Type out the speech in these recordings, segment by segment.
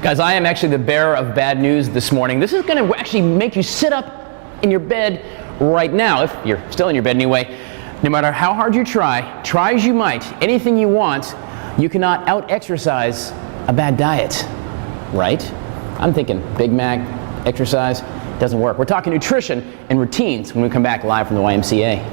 Guys, I am actually the bearer of bad news this morning. This is going to actually make you sit up in your bed right now, if you're still in your bed anyway. No matter how hard you try as you might, anything you want, you cannot out-exercise a bad diet, right? I'm thinking Big Mac, exercise, doesn't work. We're talking nutrition and routines when we come back live from the YMCA.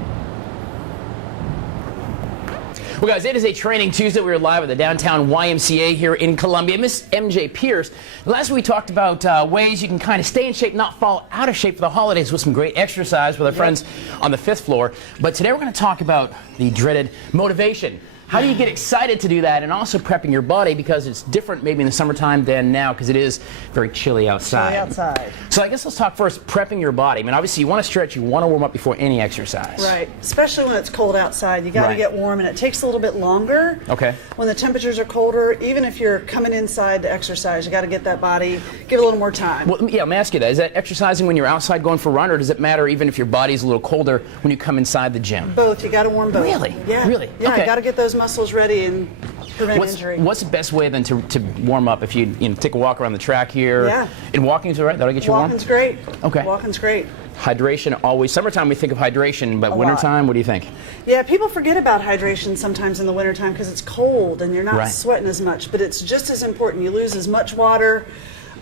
Well, guys, it is a Training Tuesday. We are live at the downtown YMCA here in Columbia. Miss MJ Pierce, last week we talked about ways you can kind of stay in shape, not fall out of shape for the holidays with some great exercise with our friends on the 5th floor. But today we're going to talk about the dreaded motivation. How do you get excited to do that, and also prepping your body, because it's different maybe in the summertime than now because it is very chilly outside. So I guess let's talk first, prepping your body. I mean, obviously you want to stretch, you want to warm up before any exercise. Right, especially when it's cold outside. You got to get warm, and it takes a little bit longer. Okay. When the temperatures are colder, even if you're coming inside to exercise, you got to get that body, give it a little more time. Well, yeah, let me ask you that. Is that exercising when you're outside going for a run, or does it matter even if your body's a little colder when you come inside the gym? Both. You got to warm both. Really? Yeah. Really? Yeah, okay. You got to get those muscles ready and prevent injury. What's the best way then to warm up? If you take a walk around the track here? Yeah. And walking's all right? That'll get you warm? Walking's great. Okay. Walking's great. Hydration always. Summertime we think of hydration, but wintertime, what do you think? Yeah, people forget about hydration sometimes in the wintertime because it's cold and you're not sweating as much, but it's just as important. You lose as much water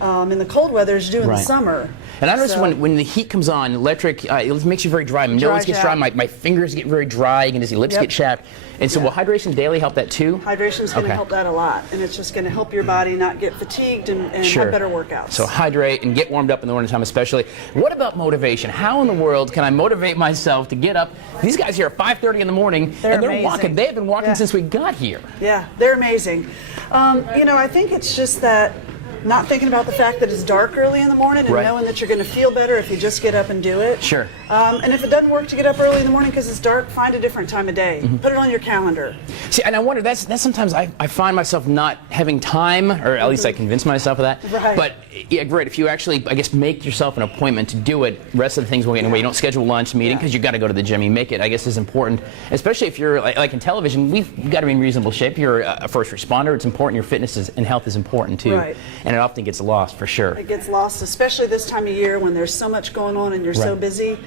in the cold weather as you do in the summer. And I notice when the heat comes on, electric, it makes you very dry. My nose gets dry, my fingers get very dry, and your lips get chapped. And so will hydration daily help that too? Hydration's going to help that a lot, and it's just going to help your body not get fatigued and have better workouts. So hydrate and get warmed up in the wintertime especially. What about motivation? How in the world can I motivate myself to get up? These guys here are 5:30 in the morning, and they're walking. They've been walking since we got here. Yeah, they're amazing. You know, I think it's just that not thinking about the fact that it's dark early in the morning and knowing that you're going to feel better if you just get up and do it. Sure. And if it doesn't work to get up early in the morning because it's dark, find a different time of day. Put it on your calendar. See, and I wonder, that's sometimes I find myself not having time, or at least I convince myself of that. Right. But yeah, great, if you actually, I guess, make yourself an appointment to do it, the rest of the things will get in the way. You don't schedule lunch meeting because you've got to go to the gym. You make it, I guess, is important. Especially if you're, like in television, we've got to be in reasonable shape. You're a first responder. It's important. Your fitness and health is important too. Right. And it often gets lost, for sure. It gets lost, especially this time of year when there's so much going on and you're so busy.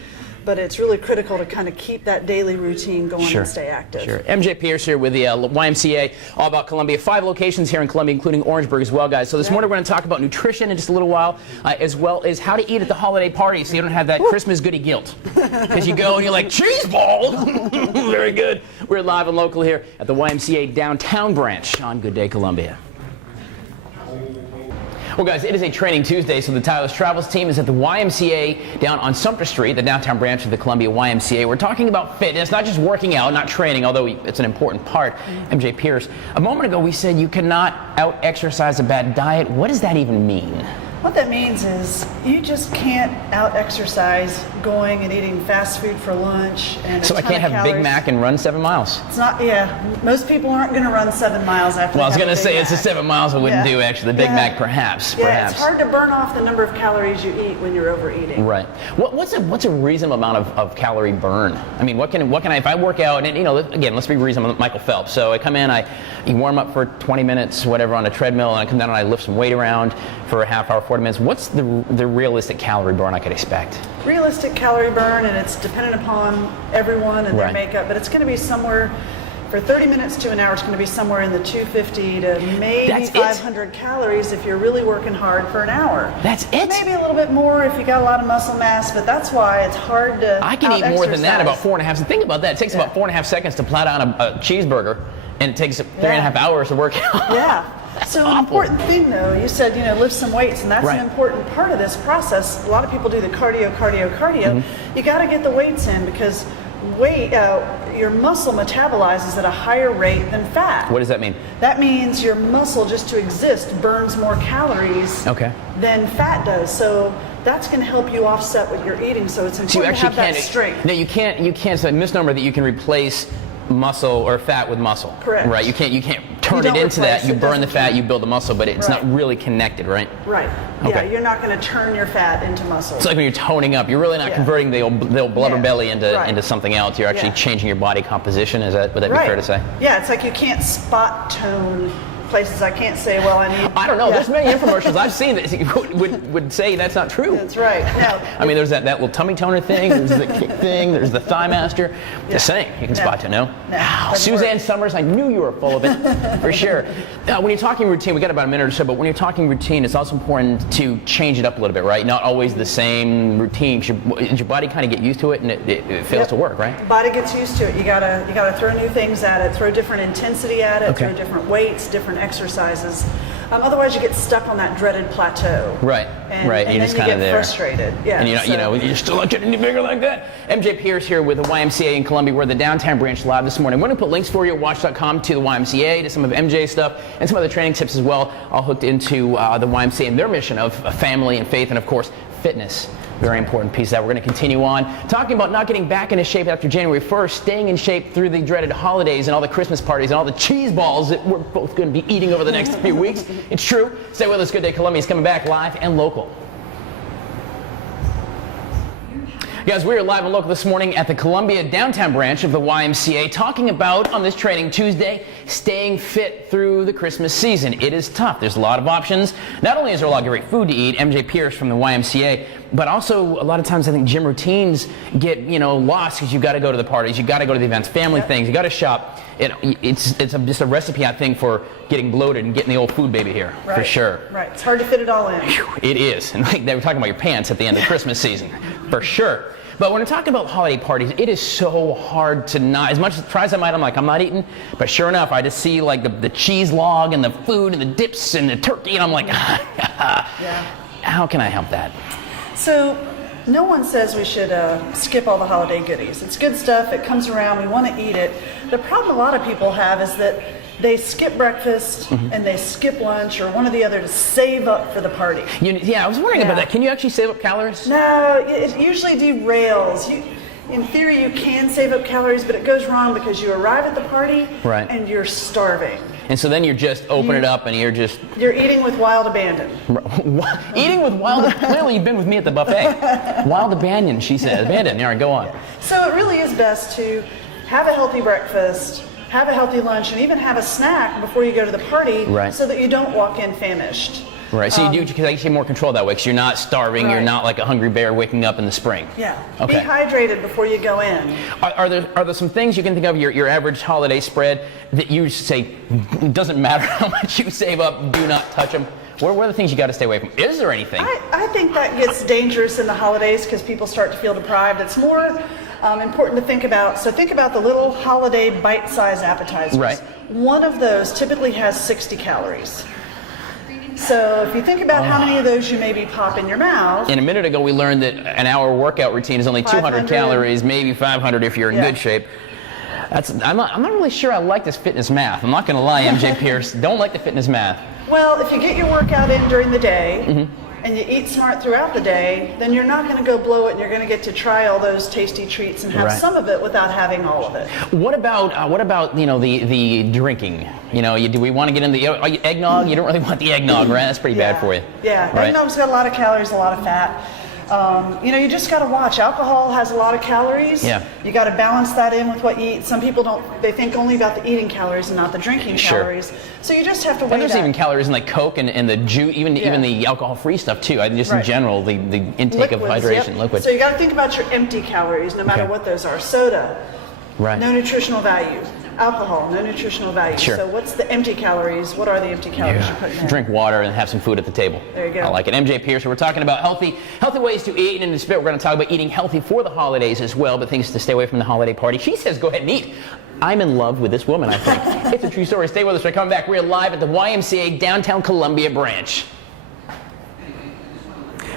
But it's really critical to kind of keep that daily routine going and stay active. Sure. MJ Pierce here with the YMCA, all about Columbia. 5 locations here in Columbia, including Orangeburg as well, guys. So this morning we're going to talk about nutrition in just a little while, as well as how to eat at the holiday party so you don't have that Christmas goodie guilt. Because you go and you're like, cheese ball! Very good. We're live and local here at the YMCA downtown branch on Good Day, Columbia. Well, guys, it is a Training Tuesday, so the Tyler's Travels team is at the YMCA down on Sumter Street, the downtown branch of the Columbia YMCA. We're talking about fitness, not just working out, not training, although it's an important part. MJ Pierce, a moment ago we said you cannot out-exercise a bad diet. What does that even mean? What that means is you just can't out-exercise going and eating fast food for lunch and so I can't have Big Mac and run 7 miles? It's not, most people aren't going to run 7 miles after. Well, I was going to say it's the 7 miles I wouldn't do, actually. The Big Mac, perhaps. Yeah, it's hard to burn off the number of calories you eat when you're overeating. Right. What's a reasonable amount of calorie burn? I mean, what can I, if I work out, and again, let's be reasonable, Michael Phelps. So I come in, you warm up for 20 minutes, whatever, on a treadmill, and I come down and I lift some weight around for a half hour, 40 minutes. What's the realistic calorie burn I could expect? Realistic calorie burn, and it's dependent upon everyone and their makeup, but it's going to be somewhere, for 30 minutes to an hour, it's going to be somewhere in the 250 to maybe 500 calories if you're really working hard for an hour. That's it? Maybe a little bit more if you got a lot of muscle mass, but that's why it's hard to I can eat more than that, about 4.5. Think about that. It takes about 4.5 seconds to plow down a cheeseburger, and it takes 3.5 hours to work out. Yeah. So an important thing, though, you said, lift some weights, and that's an important part of this process. A lot of people do the cardio. You got to get the weights in because your muscle metabolizes at a higher rate than fat. What does that mean? That means your muscle, just to exist, burns more calories than fat does. So that's going to help you offset what you're eating. So it's important to have that strength. No, you can't. It's a misnomer that you can replace muscle or fat with muscle. Correct. Right. You can't turn it into that. You burn the fat, you build the muscle, but it's not really connected, right? Right. Okay. Yeah, you're not going to turn your fat into muscle. It's like when you're toning up, you're really not converting the old blubber belly into something else. You're actually changing your body composition. Would that be fair to say? Yeah, it's like you can't spot tone places I can't say, well, I need... I don't know. There's many infomercials I've seen that would say that's not true. That's right. No. I mean, there's that little tummy toner thing, there's the kick thing, there's the Thigh Master. Just saying, you can spot to know. No, Suzanne Summers, I knew you were full of it, for sure. When you're talking routine, we got about a minute or so, but when you're talking routine, it's also important to change it up a little bit, right? Not always the same routine. Your body kind of get used to it, and it fails to work, right? Body gets used to it. You gotta throw new things at it, throw different intensity at it, throw different weights, different exercises. Otherwise, you get stuck on that dreaded plateau. Right, and right. And You're then just you kind of get there. frustrated. Yeah. And you're still not getting any bigger like that. MJ Pierce here with the YMCA in Columbia. We're at the downtown branch live this morning. We're going to put links for you at watch.com to the YMCA, to some of MJ's stuff, and some other training tips as well, all hooked into the YMCA and their mission of family and faith, and of course, fitness. Very important piece of that. We're going to continue on talking about not getting back into shape after January 1st, staying in shape through the dreaded holidays and all the Christmas parties and all the cheese balls that we're both going to be eating over the next few weeks. It's true. Stay with us. Good Day Columbia is coming back live and local. Guys, we are live and local this morning at the Columbia downtown branch of the YMCA, talking about, on this Training Tuesday, staying fit through the Christmas season. It is tough. There's a lot of options. Not only is there a lot of great food to eat, MJ Pierce from the YMCA, but also a lot of times I think gym routines get, lost because you got to go to the parties, you got to go to the events, family things, you got to shop. It's just a recipe, I think, for getting bloated and getting the old food baby here, for sure. Right. It's hard to fit it all in. It is. And like they were talking about your pants at the end of Christmas season, for sure. But when we're talking about holiday parties, it is so hard to not, as much as try as I might, I'm like, I'm not eating. But sure enough, I just see like the cheese log and the food and the dips and the turkey, and I'm like, how can I help that? So, no one says we should skip all the holiday goodies. It's good stuff, it comes around, we want to eat it. The problem a lot of people have is that they skip breakfast and they skip lunch or one or the other to save up for the party. I was wondering about that. Can you actually save up calories? No, it usually derails. In theory, you can save up calories, but it goes wrong because you arrive at the party and you're starving. And so then you're just open it up and you're eating with wild abandon. Eating with wild, clearly you've been with me at the buffet. Wild abandon, she says. Abandon, all right, go on. So it really is best to have a healthy breakfast, have a healthy lunch, and even have a snack before you go to the party so that you don't walk in famished. Right, so you do, because I get more control that way, because you're not starving, you're not like a hungry bear waking up in the spring. Yeah, okay. Be hydrated before you go in. Are there some things you can think of, your average holiday spread, that you say, it doesn't matter how much you save up, do not touch them? What are the things you got to stay away from? Is there anything? I think that gets dangerous in the holidays because people start to feel deprived. It's more important to think about. So think about the little holiday bite-sized appetizers. Right. One of those typically has 60 calories. So if you think about how many of those you maybe pop in your mouth. And a minute ago we learned that an hour workout routine is only 200 calories, maybe 500 if you're in good shape. I'm not really sure I like this fitness math. I'm not going to lie, MJ Pierce. Don't like the fitness math. Well, if you get your workout in during the day and you eat smart throughout the day, then you're not going to go blow it and you're going to get to try all those tasty treats and have some of it without having all of it. What about the drinking? Do we want to get into the eggnog? You don't really want the eggnog, right? That's pretty bad for you. Yeah, eggnog's got a lot of calories, a lot of fat. You just got to watch. Alcohol has a lot of calories. Yeah. You got to balance that in with what you eat. Some people they think only about the eating calories and not the drinking calories. So you just have to weigh and there's even calories in like Coke and the juice, even the alcohol-free stuff too. Just in general, the intake of hydration, liquids. So you got to think about your empty calories, no matter what those are. Soda, no nutritional value. Alcohol, no nutritional value. So what's the empty calories? What are the empty calories you're putting in? Drink water and have some food at the table. There you go. I like it. MJ Pierce, we're talking about healthy ways to eat, and in this bit we're going to talk about eating healthy for the holidays as well, but things to stay away from the holiday party. She says go ahead and eat. I'm in love with this woman, I think. It's a true story. Stay with us. We're coming back. We're live at the YMCA downtown Columbia branch.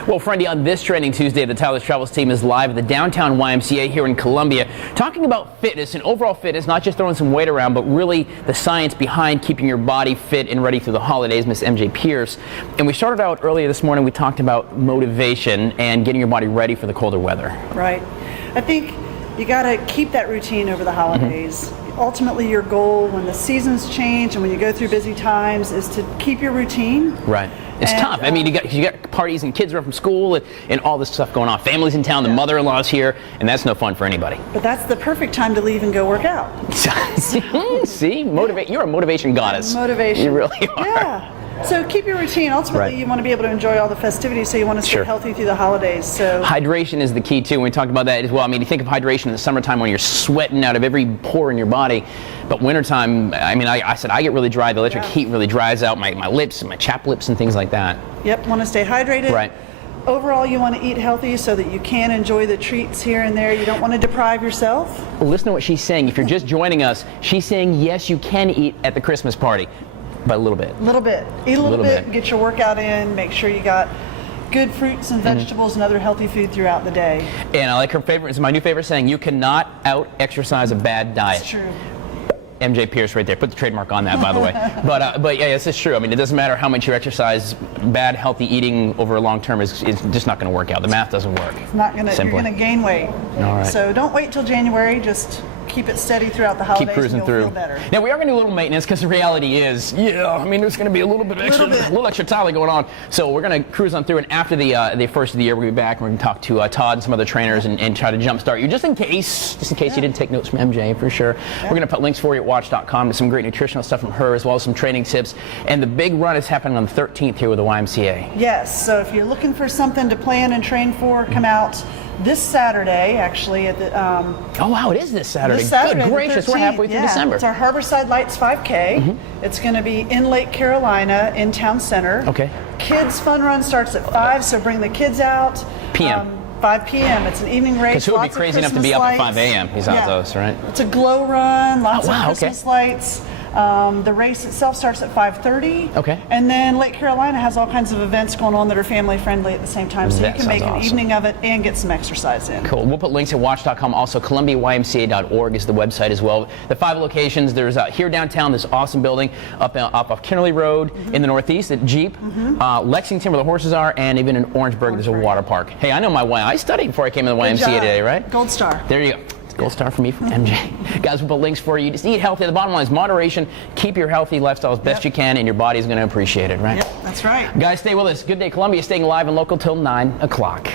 Well, Friendly, on this Training Tuesday, the Tyler's Travels team is live at the downtown YMCA here in Columbia, talking about fitness and overall fitness, not just throwing some weight around, but really the science behind keeping your body fit and ready through the holidays, Miss MJ Pierce. And we started out earlier this morning, we talked about motivation and getting your body ready for the colder weather. Right. I think you got to keep that routine over the holidays. Ultimately, your goal when the seasons change and when you go through busy times is to keep your routine. Right. It's tough. I mean, you got parties and kids are from school and all this stuff going on. Families in town, the mother-in-law's here, and that's no fun for anybody. But that's the perfect time to leave and go work out. See, motivate. You're a motivation goddess. Motivation. You really are. Yeah. So keep your routine. Ultimately, you want to be able to enjoy all the festivities, so you want to stay healthy through the holidays. So hydration is the key too. We talked about that as well. I mean, you think of hydration in the summertime when you're sweating out of every pore in your body, but wintertime, I mean, I said I get really dry. The electric heat really dries out my lips and my chapped lips and things like that. Yep, want to stay hydrated. Right. Overall, you want to eat healthy so that you can enjoy the treats here and there. You don't want to deprive yourself. Well, listen to what she's saying. If you're just joining us, she's saying yes, you can eat at the Christmas party. But a little bit. Little bit. Eat a little bit. Get your workout in. Make sure you got good fruits and vegetables and other healthy food throughout the day. And I like her favorite. It's my new favorite saying. You cannot out-exercise a bad diet. It's true. MJ Pierce right there. Put the trademark on that, by the way. But yeah, this is true. I mean, it doesn't matter how much you exercise. Bad, healthy eating over a long term is just not going to work out. The math doesn't work. It's not going to. You're going to gain weight. All right. So don't wait till January. Just keep it steady throughout the holidays. Keep cruising and you'll through. Feel better. Now we are going to do a little maintenance because the reality is, I mean, there's going to be a little extra tally going on. So we're going to cruise on through, and after the first of the year, we'll be back and we're going to talk to Todd and some other trainers and try to jumpstart you just in case you didn't take notes from MJ for sure. We're going to put links for you at watch.com to some great nutritional stuff from her as well as some training tips. And the big run is happening on the 13th here with the YMCA. Yes. So if you're looking for something to plan and train for, come out this Saturday, actually, at the. Oh wow! It is this Saturday. This Saturday, good gracious, we're halfway through December. It's our Harborside Lights 5K. It's going to be in Lake Carolina, in Town Center. Okay. Kids Fun Run starts at 5, so bring the kids out. PM. 5 p.m. It's an evening race. Because who would be crazy enough to be up at 5 a.m. Besides us, right? It's a glow run. Lots of Christmas lights. The race itself starts at 5:30. Okay. And then Lake Carolina has all kinds of events going on that are family friendly at the same time, so you can make an evening of it and get some exercise in. Cool. We'll put links at watch.com. Also, ColumbiaYMCA.org is the website as well. The 5 locations. There's here downtown this awesome building up off Kinnerly Road in the northeast at Jeep, Lexington where the horses are, and even in Orangeburg there's a water park. Hey, I know my Y. I studied before I came to the YMCA today, right? Gold star. There you go. Gold star for me from MJ. Guys, we'll put links for you. Just eat healthy. The bottom line is moderation. Keep your healthy lifestyle as best you can, and your body's going to appreciate it, right? Yep, that's right. Guys, stay with us. Good Day Columbia, staying live and local till 9 o'clock.